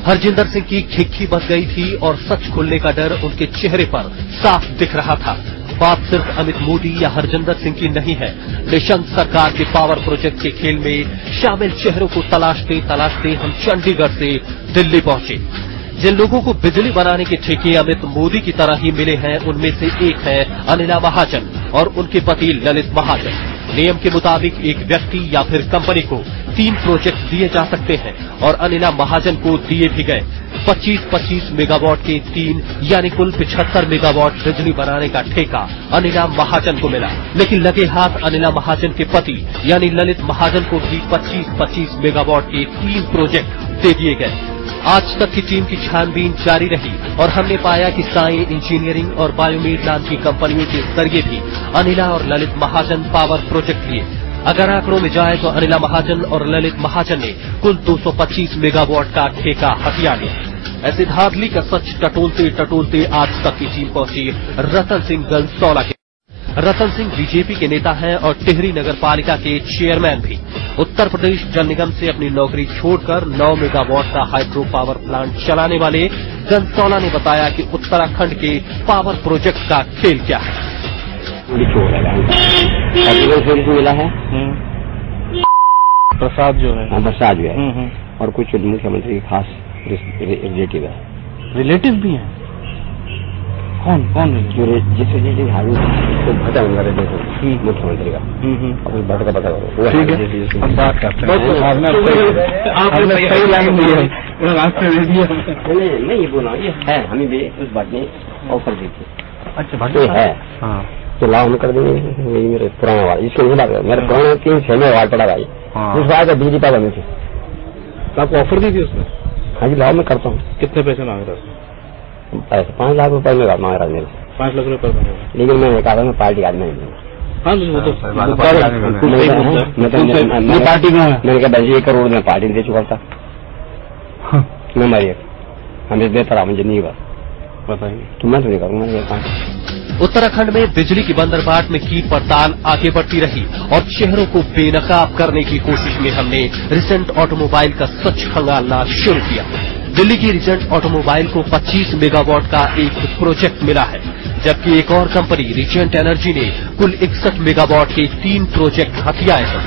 हरजिंदर सिंह की खिक्की बच गई थी और सच खुलने का डर उनके चेहरे पर साफ दिख रहा था। बात सिर्फ अमित मोदी या हरजिंदर सिंह की नहीं है। निशंक सरकार के पावर प्रोजेक्ट के खेल में शामिल चेहरों को तलाशते तलाशते हम चंडीगढ़ से दिल्ली पहुंचे। जिन लोगों को बिजली बनाने के ठेके अमित मोदी की तरह ही मिले हैं, उनमें से एक है अनिला महाजन और उनके पति ललित महाजन। नियम के मुताबिक एक व्यक्ति या फिर कंपनी को 3 प्रोजेक्ट दिए जा सकते हैं और अनिला महाजन को दिए भी गए। 25-25 मेगावाट के 3 यानी कुल 75 मेगावाट बिजली बनाने का ठेका अनिला महाजन को मिला। लेकिन लगे हाथ अनिला महाजन के पति यानी ललित महाजन को भी 25-25 मेगावाट के 3 प्रोजेक्ट दे दिए गए। आज तक की टीम की छानबीन जारी रही और हमने पाया कि साई इंजीनियरिंग और बायोमेड नाम की कंपनियों के जरिए भी अनिला और ललित महाजन पावर प्रोजेक्ट लिए। अगर आंकड़ों में जाए तो अनिला महाजन और ललित महाजन ने कुल 225 मेगावाट का ठेका हथिया लिया। ऐसे धांधली का सच टटोलते टटोलते आज तक की टीम पहुंची रतन सिंह गंसौला के। रतन सिंह बीजेपी के नेता हैं और टिहरी नगर पालिका के चेयरमैन भी। उत्तर प्रदेश जल निगम से अपनी नौकरी छोड़कर 9 मेगावाट का हाइड्रो पावर प्लांट चलाने वाले गंसौला ने बताया कि उत्तराखंड के पावर प्रोजेक्ट का खेल क्या है। मिला है प्रसाद जो है, प्रसाद जो है और कुछ मुख्यमंत्री के खास रिलेटिव है। रिलेटिव भी हैं? कौन कौन जिस रिलेटिव हारू तो भटा मुख्यमंत्री का और भट का पता करो। ठीक है, हम बात करते हैं। आपने सही लाइन दी है, नहीं ये बोला ये है, हमें भी उस बात में ऑफर दी थी। अच्छा भट है, हाँ तो लाभ हम कर देंगे। यही मेरे पुराना वाला इसको नहीं लगा, मेरे पुराने 3-6 में वार्ड पड़ा भाई उस बात का बिजली पावर में थे। आपको ऑफर दी थी उसने? हाँ जी, लाभ में करता हूँ। कितने पैसे मांग रहे? पैसे 5 लाख रुपए में मांग रहा मेरे से। 5 लाख रुपए मांग रहा, लेकिन मैंने कहा मैं पार्टी आदमी नहीं। हाँ वो तो पार्टी में मैंने कहा 1 करोड़ में पार्टी दे चुका था मैं मारिए हमें देता रहा मुझे नहीं बात बताइए तो मैं तो नहीं करूँगा। उत्तराखंड में बिजली की बंदरबाट में की पड़ताल आगे बढ़ती रही और चेहरों को बेनकाब करने की कोशिश में हमने रिसेंट ऑटोमोबाइल का सच खंगालना शुरू किया। दिल्ली की रिसेंट ऑटोमोबाइल को 25 मेगावाट का एक प्रोजेक्ट मिला है, जबकि एक और कंपनी रिजेंट एनर्जी ने कुल 61 मेगावाट के 3 प्रोजेक्ट हथियाए हैं।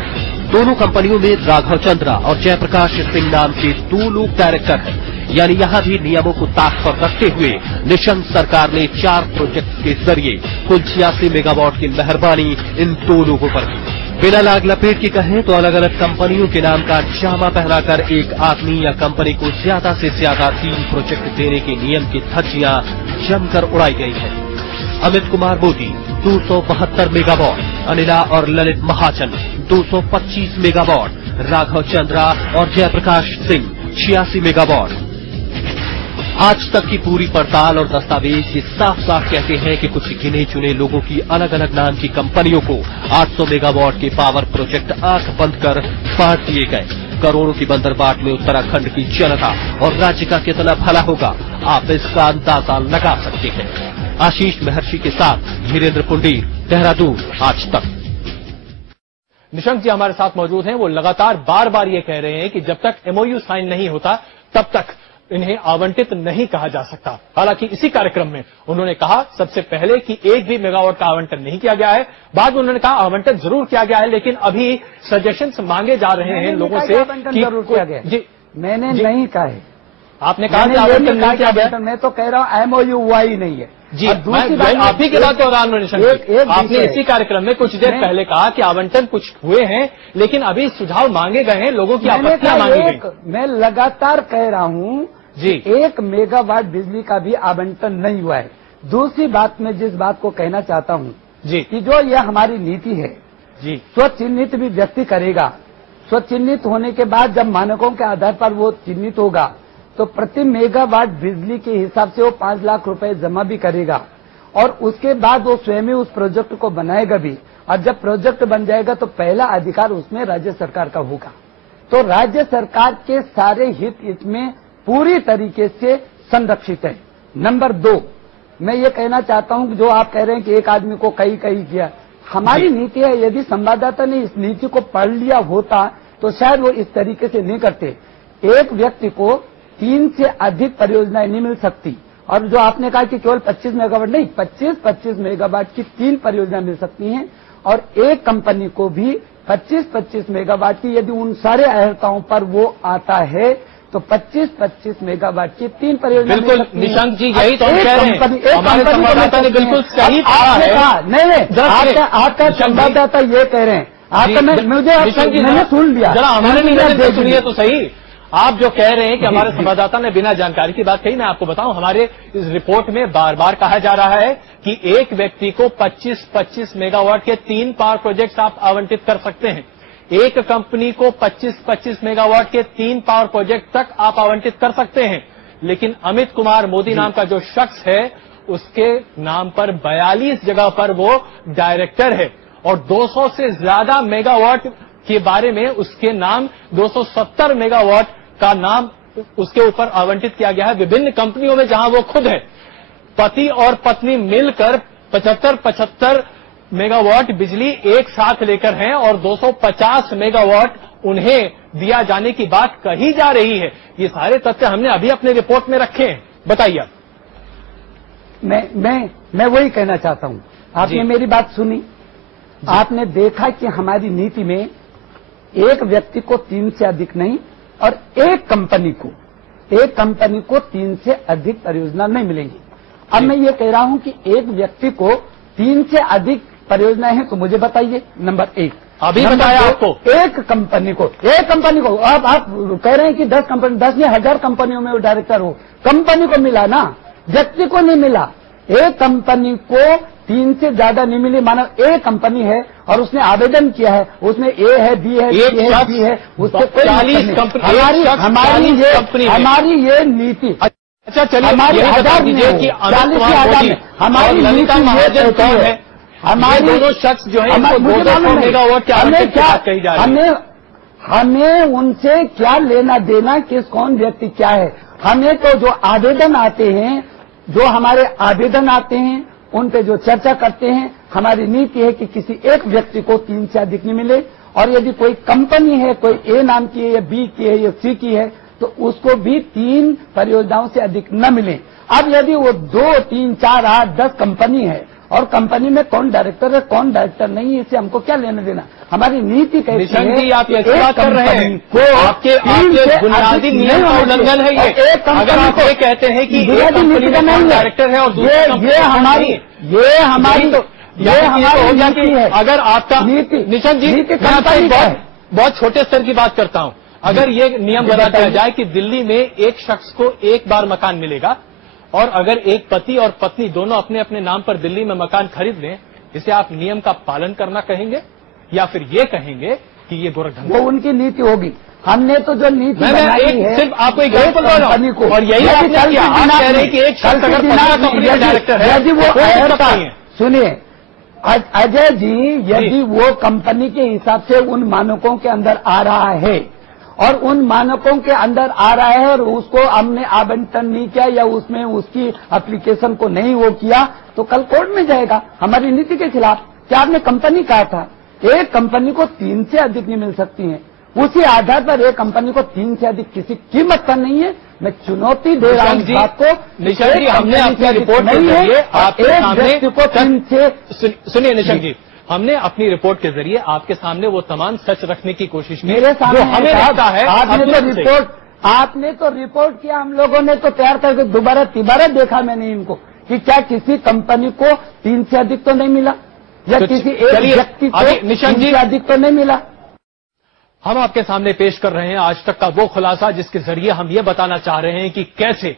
दोनों कंपनियों में राघव चंद्रा और जयप्रकाश सिंह नाम के 2 लोग डायरेक्टर हैं। यानी यहाँ भी नियमों को ताक पर रखते हुए निशंक सरकार ने 4 प्रोजेक्ट के जरिए कुल 86 मेगावाट की मेहरबानी इन 2 लोगों पर की। बिना लाग लपेट के कहें तो अलग अलग कंपनियों के नाम का जामा पहनाकर एक आदमी या कंपनी को ज्यादा से ज्यादा 3 प्रोजेक्ट देने के नियम की धज्जियां जमकर उड़ाई गई है। अमित कुमार मोदी 272 मेगावाट, अनिला और ललित महाजन 225 मेगावाट, राघव चंद्रा और जयप्रकाश सिंह 86 मेगावाट। आज तक की पूरी पड़ताल और दस्तावेज ये साफ साफ कहते हैं कि कुछ गिने चुने लोगों की अलग अलग नाम की कंपनियों को 800 मेगावाट के पावर प्रोजेक्ट आंख बंद कर बांट दिए गए। करोड़ों की बंदरबाट में उत्तराखंड की जनता और राज्य का कितना भला होगा, आप इसका अंदाजा लगा सकते हैं। आशीष महर्षि के साथ धीरेन्द्र पुंडीर, देहरादून, आज तक। निशंक जी हमारे साथ मौजूद हैं। वो लगातार बार बार ये कह रहे हैं कि जब तक एमओयू साइन नहीं होता तब तक इन्हें आवंटित नहीं कहा जा सकता। हालांकि इसी कार्यक्रम में उन्होंने कहा सबसे पहले कि 1 भी मेगावाट का आवंटन नहीं किया गया है। बाद में उन्होंने कहा आवंटन जरूर किया गया है, लेकिन अभी सजेशंस मांगे जा रहे हैं लोगों से कि जरूर किया गया। जी मैंने नहीं कहा है। आपने कहा कि आवंटन नहीं किया गया। मैं तो कह रहा हूँ एमओयू हुआ ही नहीं है। जी, आप ही के बात तो आपने इसी कार्यक्रम में कुछ देर पहले कहा कि आवंटन कुछ हुए हैं, लेकिन अभी सुझाव मांगे गए हैं, लोगों की आपत्तियां मांगी गई। मैं लगातार कह रहा हूँ जी 1 मेगावाट बिजली का भी आवंटन नहीं हुआ है। दूसरी बात मैं जिस बात को कहना चाहता हूँ जी कि जो यह हमारी नीति है जी, स्वचिन्हित भी व्यक्ति करेगा। स्वचिन्हित होने के बाद जब मानकों के आधार पर वो चिन्हित होगा तो प्रति मेगावाट बिजली के हिसाब से वो 5 लाख रुपए जमा भी करेगा और उसके बाद वो स्वयं ही उस प्रोजेक्ट को बनाएगा भी। और जब प्रोजेक्ट बन जाएगा तो पहला अधिकार उसमें राज्य सरकार का होगा। तो राज्य सरकार के सारे हित इसमें पूरी तरीके से संरक्षित है। नंबर 2, मैं ये कहना चाहता हूं कि जो आप कह रहे हैं कि एक आदमी को कई किया, हमारी नीति है, यदि संवाददाता ने इस नीति को पढ़ लिया होता तो शायद वो इस तरीके से नहीं करते। एक व्यक्ति को 3 से अधिक परियोजनाएं नहीं मिल सकती, और जो आपने कहा कि केवल 25 मेगावाट नहीं, 25 मेगावाट की 3 परियोजनाएं मिल सकती हैं, और एक कंपनी को भी 25 मेगावाट की, यदि उन सारे अहर्ताओं पर वो आता है तो 25 मेगावाट की 3 परियोजना। बिल्कुल निशंक जी, यही तो हम कह रहे हैं, हमारे संवाददाता ने बिल्कुल सही कहा है। नहीं, आपका संवाददाता ये कह रहे हैं, आपका मैंने सुन लिया, जरा हमारे लिए सुनिए तो सही। आप जो कह रहे हैं कि हमारे संवाददाता ने बिना जानकारी की बात कही, मैं आपको बताऊं, हमारे इस रिपोर्ट में बार बार कहा जा रहा है कि एक व्यक्ति को 25 मेगावाट के 3 पावर प्रोजेक्ट्स आप आवंटित कर सकते हैं। एक कंपनी को 25 मेगावाट के 3 पावर प्रोजेक्ट तक आप आवंटित कर सकते हैं, लेकिन अमित कुमार मोदी नाम का जो शख्स है उसके नाम पर 42 जगह पर वो डायरेक्टर है, और 200 से ज्यादा मेगावाट के बारे में उसके नाम 270 मेगावाट का नाम उसके ऊपर आवंटित किया गया है विभिन्न कंपनियों में, जहां वो खुद है। पति और पत्नी मिलकर 75 मेगावाट बिजली एक साथ लेकर हैं, और 250 मेगावाट उन्हें दिया जाने की बात कही जा रही है। ये सारे तथ्य हमने अभी अपने रिपोर्ट में रखे हैं, बताइए। मैं वही कहना चाहता हूं, आपने मेरी बात सुनी, आपने देखा कि हमारी नीति में एक व्यक्ति को 3 से अधिक नहीं, और एक कंपनी को 3 से अधिक परियोजना नहीं मिलेंगी। अब मैं ये कह रहा हूं कि एक व्यक्ति को 3 से अधिक परियोजनाएं हैं, तो मुझे बताइए। नंबर 1 अभी बताया आपको, एक कंपनी को आप कह रहे हैं कि 10 कंपनी, 10 या 1000 कंपनियों में वो डायरेक्टर हो, कंपनी को मिला ना, व्यक्ति को नहीं मिला। एक कंपनी को 3 से ज्यादा नहीं मिली, मानो एक कंपनी है और उसने आवेदन किया है, उसमें ए है, बी है, सी है, उससे कोई हमारी ये नीति। अच्छा चलिए, हमारी आधार दीजिए कि अमित कुमार मोदी हमारी ललिता महाजन कौन है? हमारे दोनों शख्स जो है 200 मेगावाट के आवंटन की बात कही जा रही है। हमें उनसे क्या लेना देना, कौन व्यक्ति क्या है? हमें तो जो आवेदन आते हैं, उन पे जो चर्चा करते हैं, हमारी नीति है कि किसी एक व्यक्ति को 3 से अधिक नहीं मिले, और यदि कोई कंपनी है, कोई ए नाम की है या बी की है या सी की है, तो उसको भी 3 परियोजनाओं से अधिक न मिले। अब यदि वो 2, 3, 4, 8, 10 कंपनी है, और कंपनी में कौन डायरेक्टर है कौन डायरेक्टर नहीं है, इससे हमको क्या लेना देना? हमारी नीति कहती है आप ये बात कर रहे हैं को आपके बुनियादी नियम का उल्लंघन है ये। अगर आप ये कहते हैं कि एक कंपनी में कौन डायरेक्टर है और ये हमारी नीति है। अगर आपका निशंक जी, बहुत छोटे स्तर की बात करता हूं, अगर ये नियम बना दिया जाए कि दिल्ली में एक शख्स को एक बार मकान मिलेगा, और अगर एक पति और पत्नी दोनों अपने अपने नाम पर दिल्ली में मकान खरीद लें, इसे आप नियम का पालन करना कहेंगे, या फिर ये कहेंगे कि ये गोरखधंधा? वो उनकी नीति होगी। हमने तो जो नीति बनाई है, सिर्फ आपको एग्जाम्पल दे रहा हूं, और यही आपने किया। आप कह रहे हैं कि एक शख्स अगर 15 कंपनी का डायरेक्टर है, यदि वो सुनिए अजय जी, यदि वो कंपनी के हिसाब से उन मानकों के अंदर आ रहा है, और उन मानकों के अंदर आ रहा है, और उसको हमने आवंटन नहीं किया या उसमें उसकी एप्लीकेशन को नहीं वो किया, तो कल कोर्ट में जाएगा हमारी नीति के खिलाफ। क्या आपने कंपनी कहा था? एक कंपनी को 3 से अधिक नहीं मिल सकती है, उसी आधार पर एक कंपनी को 3 से अधिक किसी कीमत का नहीं है। मैं चुनौती दे रहा हूं बात को। निशंक जी, हमने अपनी रिपोर्ट के जरिए आपके सामने, सुनिए निशंक जी, हमने अपनी रिपोर्ट के जरिए आपके सामने वो तमाम सच रखने की कोशिश की, मेरे सामने हमें लगता है। आपने तो रिपोर्ट किया, हम लोगों ने तो तैयार करके तिबारा देखा मैंने इनको, कि क्या किसी कंपनी को 3 से अधिक तो नहीं मिला, या किसी एक व्यक्ति को 3 से अधिक तो नहीं मिला। हम आपके सामने पेश कर रहे हैं आज तक का वो खुलासा, जिसके जरिए हम ये बताना चाह रहे हैं कि कैसे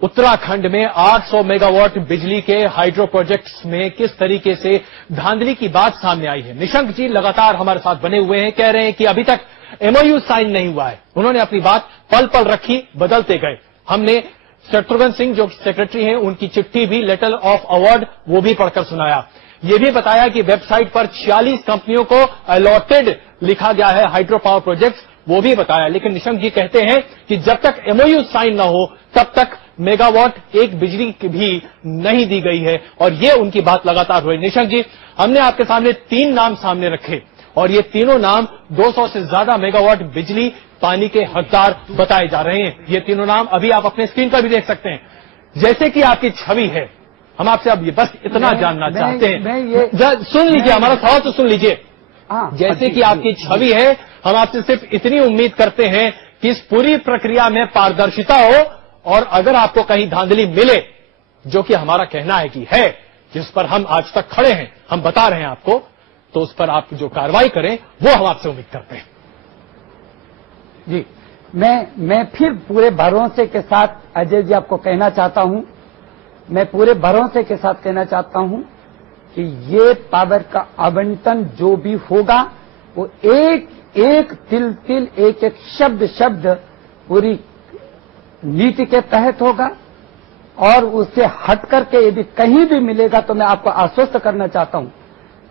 उत्तराखंड में 800 मेगावाट बिजली के हाइड्रो प्रोजेक्ट्स में किस तरीके से धांधली की बात सामने आई है। निशंक जी लगातार हमारे साथ बने हुए हैं, कह रहे हैं कि अभी तक एमओयू साइन नहीं हुआ है। उन्होंने अपनी बात पल पल रखी, बदलते गए। हमने शत्रुघ्न सिंह जो सेक्रेटरी हैं, उनकी चिट्ठी भी, लेटर ऑफ अवार्ड, वो भी पढ़कर सुनाया। ये भी बताया कि वेबसाइट पर 46 कंपनियों को अलॉटेड लिखा गया है हाइड्रो पावर प्रोजेक्ट्स, वो भी बताया। लेकिन निशंक जी कहते हैं कि जब तक एमओयू साइन न हो तब तक मेगावाट एक बिजली की भी नहीं दी गई है। और ये उनकी बात लगातार हुई। निशंक जी, हमने आपके सामने 3 नाम सामने रखे और ये तीनों नाम 200 से ज्यादा मेगावाट बिजली पानी के हकदार बताए जा रहे हैं। ये तीनों नाम अभी आप अपने स्क्रीन पर भी देख सकते हैं। जैसे कि आपकी छवि है, हम आपसे अब ये बस इतना जानना चाहते हैं। सुन लीजिए, हमारा सवाल तो सुन लीजिए। जैसे कि आपकी छवि है, हम आपसे सिर्फ इतनी उम्मीद करते हैं कि इस पूरी प्रक्रिया में पारदर्शिता हो और अगर आपको कहीं धांधली मिले, जो कि हमारा कहना है कि है, जिस पर हम आज तक खड़े हैं, हम बता रहे हैं आपको, तो उस पर आप जो कार्रवाई करें वो हम आपसे उम्मीद करते हैं। जी, मैं फिर पूरे भरोसे के साथ अजय जी आपको कहना चाहता हूं, मैं पूरे भरोसे के साथ कहना चाहता हूं कि ये पावर का आवंटन जो भी होगा वो एक एक तिल तिल एक एक शब्द शब्द पूरी नीति के तहत होगा। और उससे हट करके यदि कहीं भी मिलेगा तो मैं आपको आश्वस्त करना चाहता हूं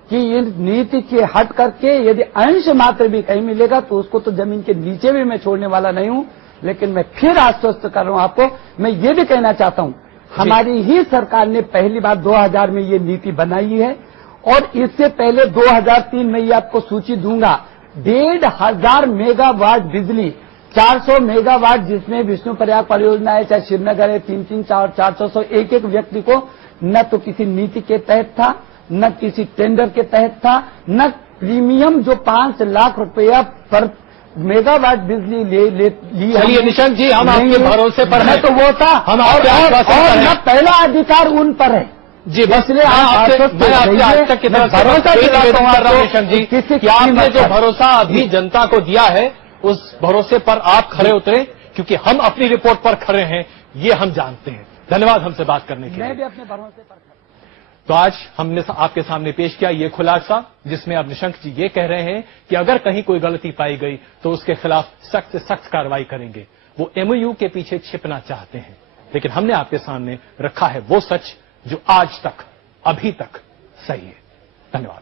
कि इन नीति के हट करके यदि अंश मात्र भी कहीं मिलेगा तो उसको तो जमीन के नीचे भी मैं छोड़ने वाला नहीं हूं। लेकिन मैं फिर आश्वस्त कर रहा हूं आपको, मैं ये भी कहना चाहता हूं, हमारी ही सरकार ने पहली बार 2000 में ये नीति बनाई है और इससे पहले 2003 में ये आपको सूची दूंगा। 1500 मेगावाट बिजली, 400 मेगावाट जिसमें विष्णु प्रयाग परियोजना है, चाहे श्रीनगर है, 300, 400 एक एक व्यक्ति को न तो किसी नीति के तहत था, न किसी टेंडर के तहत था, न प्रीमियम जो 5 लाख रुपया पर मेगावाट बिजली ली। चलिए निशंक जी, हम आपके भरोसे पर हैं। तो वो था हम और न पहला अधिकार उन पर है जी। इसलिए मैं आपसे आज तक की तरफ भरोसा दिलाता हूं निशंक जी कि आपने जो भरोसा अभी जनता को दिया है उस भरोसे पर आप खड़े उतरे, क्योंकि हम अपनी रिपोर्ट पर खड़े हैं, ये हम जानते हैं। धन्यवाद हमसे बात करने के लिए। मैं भी अपने भरोसे पर खड़ा। तो आज हमने आपके सामने पेश किया ये खुलासा, जिसमें अब निशंक जी ये कह रहे हैं कि अगर कहीं कोई गलती पाई गई तो उसके खिलाफ सख्त से सख्त कार्रवाई करेंगे। वो एमओयू के पीछे छिपना चाहते हैं, लेकिन हमने आपके सामने रखा है वो सच जो आज तक, अभी तक सही है। धन्यवाद।